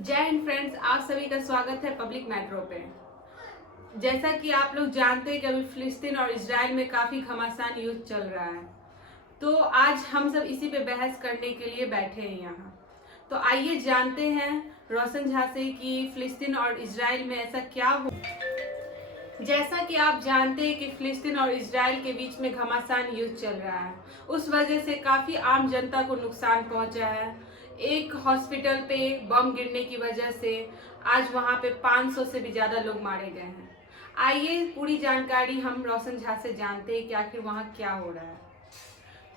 जय हिंद फ्रेंड्स, आप सभी का स्वागत है पब्लिक मेट्रो पे। जैसा कि आप लोग जानते हैं कि अभी फिलिस्तीन और इजराइल में काफ़ी घमासान युद्ध चल रहा है, तो आज हम सब इसी पे बहस करने के लिए बैठे हैं यहाँ। तो आइए जानते हैं रोशन झा से कि फिलिस्तीन और इजराइल में ऐसा क्या हो। जैसा कि आप जानते हैं कि फिलिस्तीन और इजराइल के बीच में घमासान युद्ध चल रहा है, उस वजह से काफ़ी आम जनता को नुकसान पहुंचा है। एक हॉस्पिटल पे बम गिरने की वजह से आज वहां पे 500 से भी ज़्यादा लोग मारे गए हैं। आइए पूरी जानकारी हम रोशन झा से जानते हैं कि आखिर वहां क्या हो रहा है।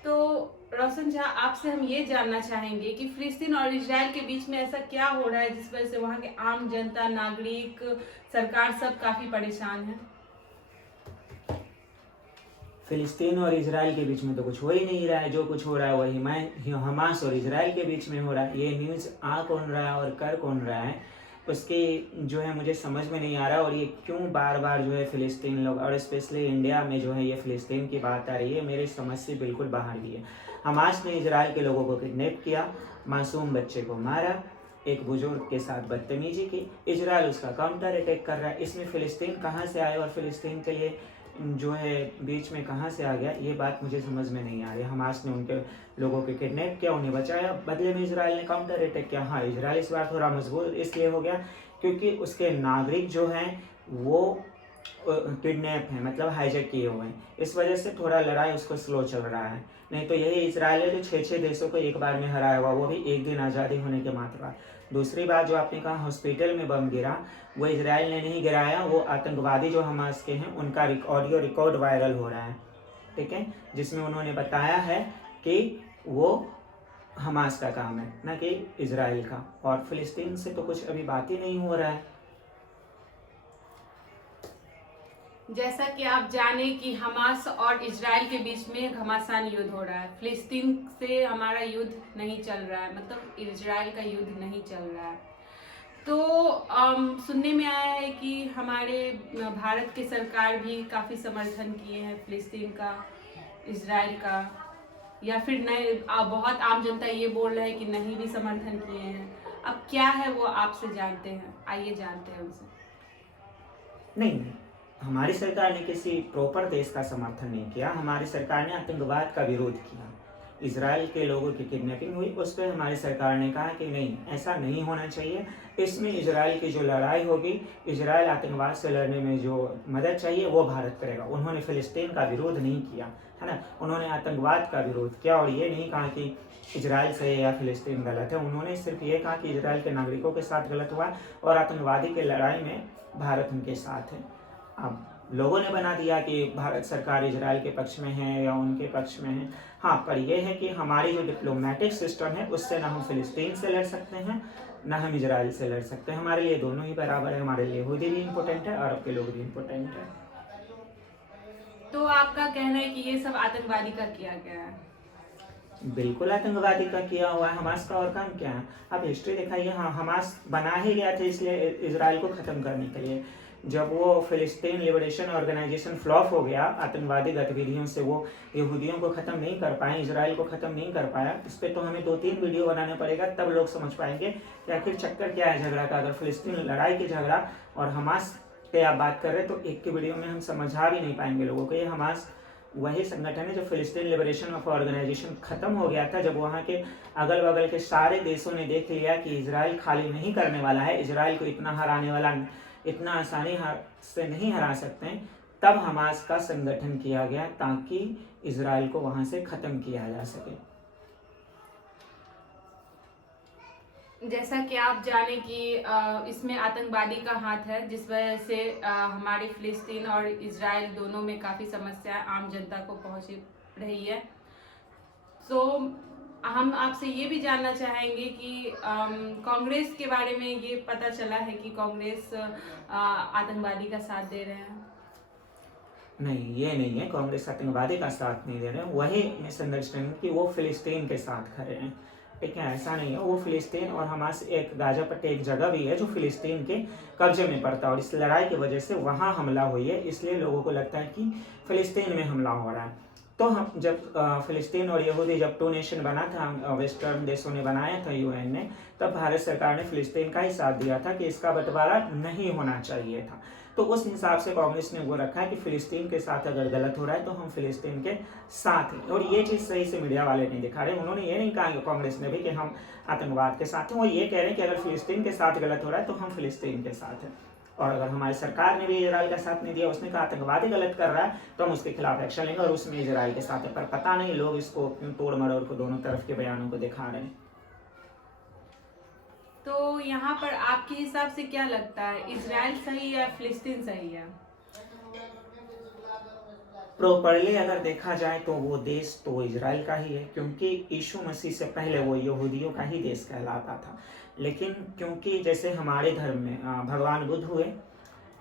तो रोशन झा, आपसे हम ये जानना चाहेंगे कि फिलिस्तीन और इजराइल के बीच में ऐसा क्या हो रहा है जिस वजह से वहाँ के आम जनता, नागरिक, सरकार सब काफ़ी परेशान है। फिलिस्तीन और इसराइल के बीच में तो कुछ हो ही नहीं रहा है। जो कुछ हो रहा है वही हमास और इसराइल के बीच में हो रहा है। ये न्यूज़ आ कौन रहा है और कर कौन रहा है, उसकी जो है मुझे समझ में नहीं आ रहा। और ये क्यों बार बार जो है फिलिस्तीन लोग और स्पेशली इंडिया में जो है ये फिलिस्तीन की बात आ रही है, मेरी समझ से बिल्कुल बाहर की है। हमास ने इसराइल के लोगों को किडनैप किया, मासूम बच्चे को मारा, एक बुजुर्ग के साथ बदतमीजी की। इसराइल उसका काउंटर अटैक कर रहा है। इसमें फिलिस्तीन कहाँ से आए और फिलिस्तीन के लिए जो है बीच में कहाँ से आ गया, ये बात मुझे समझ में नहीं आ रही। हमास ने उनके लोगों के किडनैप किया, उन्हें बचाया, बदले में इसराइल ने काउंटर अटैक किया। हाँ, इसराइल इस बार थोड़ा मजबूत इसलिए हो गया क्योंकि उसके नागरिक जो हैं वो किडनैप हैं, मतलब हाईजैक किए हुए हैं। इस वजह से थोड़ा लड़ाई उसको स्लो चल रहा है। नहीं तो यही इसराइल है जो 6-6 देशों को एक बार में हराया हुआ, वो भी एक दिन आज़ादी होने के मात्र बाद। दूसरी बात जो आपने कहा हॉस्पिटल में बम गिरा, वो इसराइल ने नहीं गिराया, वो आतंकवादी जो हमास के हैं उनका ऑडियो रिकॉर्ड वायरल हो रहा है, ठीक है, जिसमें उन्होंने बताया है कि वो हमास का काम है, ना कि इसराइल का। और फिलिस्तीन से तो कुछ अभी बात ही नहीं हो रहा है। जैसा कि आप जाने कि हमास और इजराइल के बीच में घमासान युद्ध हो रहा है। फिलिस्तीन से हमारा युद्ध नहीं चल रहा है, मतलब इजराइल का युद्ध नहीं चल रहा है। तो सुनने में आया है कि हमारे भारत की सरकार भी काफ़ी समर्थन किए हैं फिलिस्तीन का, इजराइल का, या फिर नहीं, बहुत आम जनता ये बोल रहा है कि नहीं भी समर्थन किए हैं। अब क्या है वो आपसे जानते हैं, आइए जानते हैं उनसे। नहीं, हमारी सरकार ने किसी प्रॉपर देश का समर्थन नहीं किया। हमारी सरकार ने आतंकवाद का विरोध किया। इसराइल के लोगों की किडनैपिंग हुई, उस पर हमारी सरकार ने कहा कि नहीं, ऐसा नहीं होना चाहिए। इसमें इसराइल की जो लड़ाई होगी, इसराइल आतंकवाद से लड़ने में जो मदद चाहिए वो भारत करेगा। उन्होंने फिलिस्तीन का विरोध नहीं किया, है ना, उन्होंने आतंकवाद का विरोध किया। और ये नहीं कहा कि इसराइल सही है या फिलिस्तीन गलत है, उन्होंने सिर्फ ये कहा कि इसराइल के नागरिकों के साथ गलत हुआ और आतंकवादी की लड़ाई में भारत उनके साथ है। अब लोगों ने बना दिया कि भारत सरकार इजराइल के पक्ष में है या उनके पक्ष में है। हाँ, पर यह है कि हमारी जो डिप्लोमेटिक सिस्टम है उससे ना हम फिलिस्तीन से लड़ सकते हैं ना हम इजराइल से लड़ सकते हैं। हमारे लिए दोनों ही बराबर है। हमारे लिए यहूदी भी इम्पोर्टेंट है, अरब के लोग भी इम्पोर्टेंट है। तो आपका कहना है कि ये सब आतंकवादी का किया गया है? बिल्कुल आतंकवादी का किया हुआ है। हमास का और काम क्या है? आप हिस्ट्री दिखाइए। हाँ, हमास बना ही गया था इसलिए इजराइल को ख़त्म करने के लिए। जब वो फिलिस्तीन लिबरेशन ऑर्गेनाइजेशन फ्लॉप हो गया आतंकवादी गतिविधियों से, वो यहूदियों को ख़त्म नहीं कर पाए, इजराइल को ख़त्म नहीं कर पाया। इस पर तो हमें 2-3 वीडियो बनाने पड़ेगा, तब लोग समझ पाएंगे कि आखिर चक्कर क्या है झगड़ा का। अगर फिलिस्तीन लड़ाई की झगड़ा और हमास पे आप बात कर रहे हैं तो एक की वीडियो में हम समझा भी नहीं पाएंगे लोगों को। ये हमास वही संगठन है जो फिलिस्तीन लिबरेशन ऑफ ऑर्गेनाइजेशन खत्म हो गया था जब वहाँ के अगल बगल के सारे देशों ने देख लिया कि इजराइल खाली नहीं करने वाला है, इजराइल को इतना हराने वाला, इतना आसानी से नहीं हरा सकते हैं। तब हमास का संगठन किया गया ताकि इजराइल को वहाँ से ख़त्म किया जा सके। जैसा कि आप जाने कि इसमें आतंकवादी का हाथ है, जिस वजह से हमारे फिलिस्तीन और इजराइल दोनों में काफ़ी समस्या आम जनता को पहुंच रही है। तो हम आपसे ये भी जानना चाहेंगे कि कांग्रेस के बारे में ये पता चला है कि कांग्रेस आतंकवादी का साथ दे रहे हैं। नहीं, ये नहीं है, कांग्रेस आतंकवादी का साथ नहीं दे रहे हैं। वही मिसअंडरस्टैंडिंग कि वो फिलिस्तीन के साथ खड़े हैं, ठीक है, ऐसा नहीं है। वो फिलिस्तीन और हमास, एक गाजा पट्टी एक जगह भी है जो फिलिस्तीन के कब्जे में पड़ता है और इस लड़ाई की वजह से वहाँ हमला हुई है, इसलिए लोगों को लगता है कि फिलिस्तीन में हमला हो रहा है। तो हम जब फिलिस्तीन और यहूदी जब 2 नेशन बना था, वेस्टर्न देशों ने बनाया था यूएन ने, तब भारत सरकार ने फिलिस्तीन का ही साथ दिया था कि इसका बंटवारा नहीं होना चाहिए था। तो उस हिसाब से कांग्रेस ने वो रखा है कि फिलिस्तीन के साथ अगर गलत हो रहा है तो हम फिलिस्तीन के साथ हैं। और ये चीज़ सही से मीडिया वाले नहीं दिखा रहे। उन्होंने ये नहीं कहा कि कांग्रेस ने भी कि हम आतंकवाद के साथ हैं, वो ये कह रहे हैं कि अगर फिलिस्तीन के साथ गलत हो रहा है तो हम फिलिस्तीन के साथ हैं। और अगर हमारी सरकार ने भी इजराइल का साथ नहीं दिया, उसने कहा आतंकवादी गलत कर रहा है, तो हम उसके खिलाफ एक्शन लेंगे और उसमें इजराइल के साथ है। पर पता नहीं लोग इसको क्यों तोड़ मरोड़ को दोनों तरफ के बयानों को दिखा रहे हैं। तो यहाँ पर आपके हिसाब से क्या लगता है, इजराइल सही है या फिलिस्तीन सही है? प्रॉपरली अगर देखा जाए तो वो देश तो इजराइल का ही है, क्योंकि यीशु मसीह से पहले वो यहूदियों का ही देश कहलाता था। लेकिन क्योंकि जैसे हमारे धर्म में भगवान बुद्ध हुए,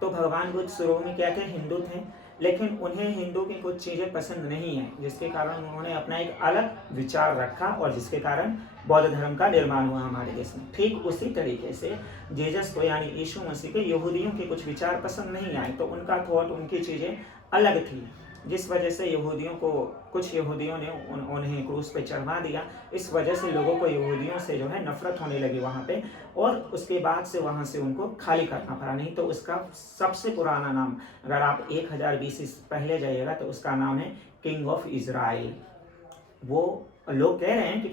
तो भगवान बुद्ध शुरू में क्या थे, हिंदू थे, लेकिन उन्हें हिंदू की कुछ चीज़ें पसंद नहीं है, जिसके कारण उन्होंने अपना एक अलग विचार रखा और जिसके कारण बौद्ध धर्म का निर्माण हुआ हमारे देश में। ठीक उसी तरीके से जीसस को यानी यीशु मसीह के यहूदियों के कुछ विचार पसंद नहीं आए, तो उनका थॉट, उनकी चीज़ें अलग थी, जिस वजह से यहूदियों को, कुछ यहूदियों ने उन्हें क्रूस पे चढ़वा दिया। इस वजह से लोगों को यहूदियों से जो है नफरत होने लगी वहाँ पे, और उसके बाद से वहाँ से उनको खाली करना पड़ा। नहीं तो उसका सबसे पुराना नाम, अगर आप 1000 BC पहले जाइएगा तो उसका नाम है किंग ऑफ इजराइल। वो लोग कह रहे हैं कि